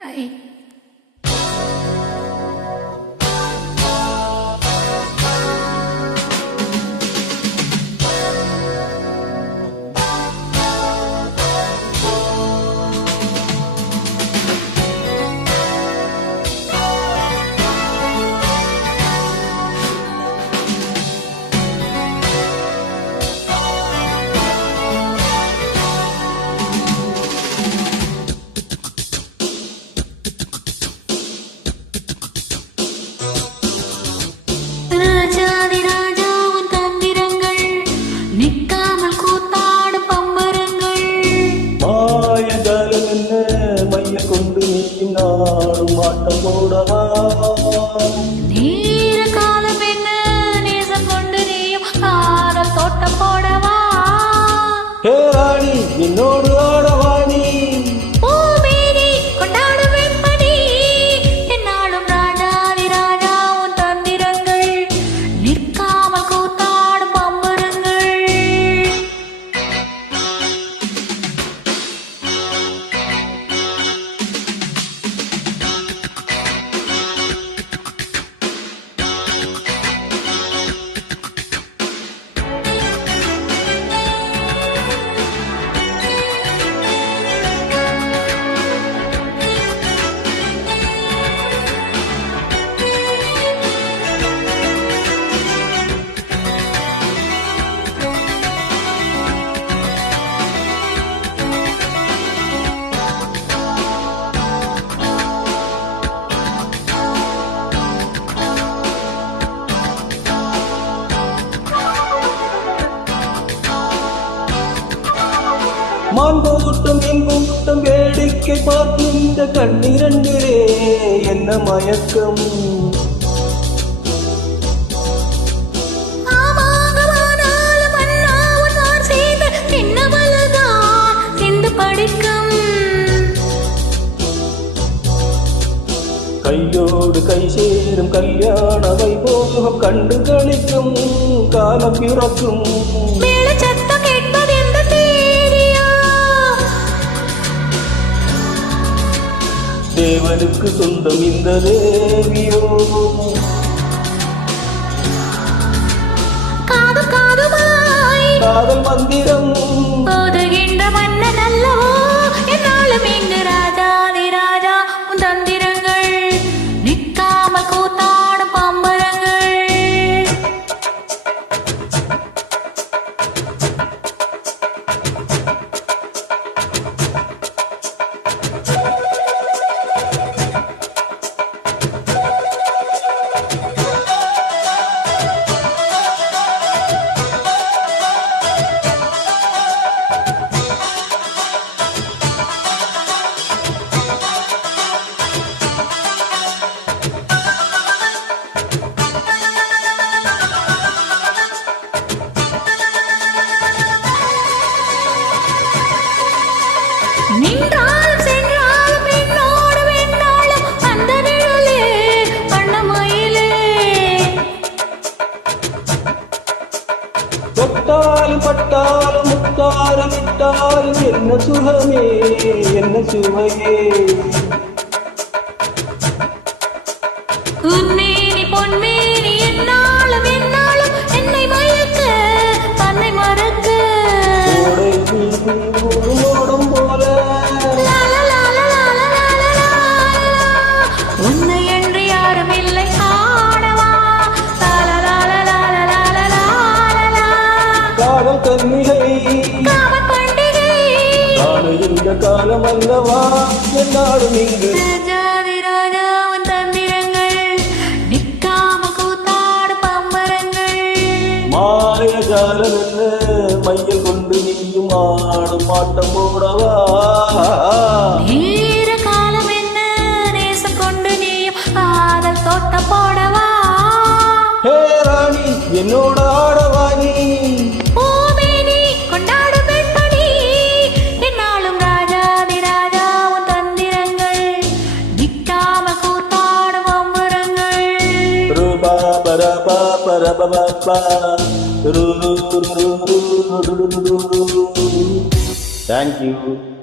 Ay. கொண்டு நீயும் நாடும் ஆட்டம் போடவா நீர காலம் என்ன நேசம் கொண்டு நீயும் காதல் தோட்டம் போடவா ஹே ராணி என்னோடு ஆடவா நீ பூமேனி கொண்டாடும் வெண்மணி என்னாலும் ராஜாதி ராஜா உன் தந்திரங்கள் நிற்காமல் கூத்தாடும் பம்பரங்கள் மான்பூட்டம் என்பூட்டம் வேடிக்கை பார்க்கின்ற கண்ணிரண்டிலே என்ன மயக்கம் கையோடு கை சேரும் கல்யாண வைபோகம் கண்டு கழிக்கும் காலம் பிறக்கும் தேவனுக்கு சொந்தம் இந்த தேவியோ காதல் மந்திரம் போதுகின்ற மன்னன் அல்லவோ என்னாலும் இங்கு ராஜாதி ராஜா உன் தந்திரங்கள் நிற்காமல் கூத்தாடும் பம்பரங்கள் நின்றாலும் சென்றாலும் என்னோடு வென்றாலும் அந்த நிழலே வண்ணமயிலே தொட்டாலும் பட்டாலும் முத்தாலும் விட்டாலும் என்ன சுகமே என்ன சுவையே உன்மேனி பொன்மேனி என்னாலும் என்னாலும் என்னை மயக்க தன்னை மறக்க ஓடும் போல உன்னை என்று யாரும் இல்லை ஆடவா காதல் கன்னிகை காமன் பண்டிகை காணுகின்ற காலம் அல்லவா என்னாலும் இங்கு ராஜாதி ராஜா உன் தந்திரங்கள் நிற்காம கூத்தாடு பம்பரங்கள் மாயஜாலம் என்ன மையல் கொண்டு நீயும் ஆடும் ஆட்டம் போடவா நீர காலம் என்ன நேசம் கொண்டு நீயும் காதல் தோட்டம் போடவா ஹே ராணி என்னோட ஆடவா நீ பூமேனி கொண்டாடும் வெண்மணி என்னாலும் ராஜாதி ராஜா உன் தந்திரங்கள் நிற்காம கூத்தாடும் பம்பரங்கள் ரூபா பரபா பரபா Thank you.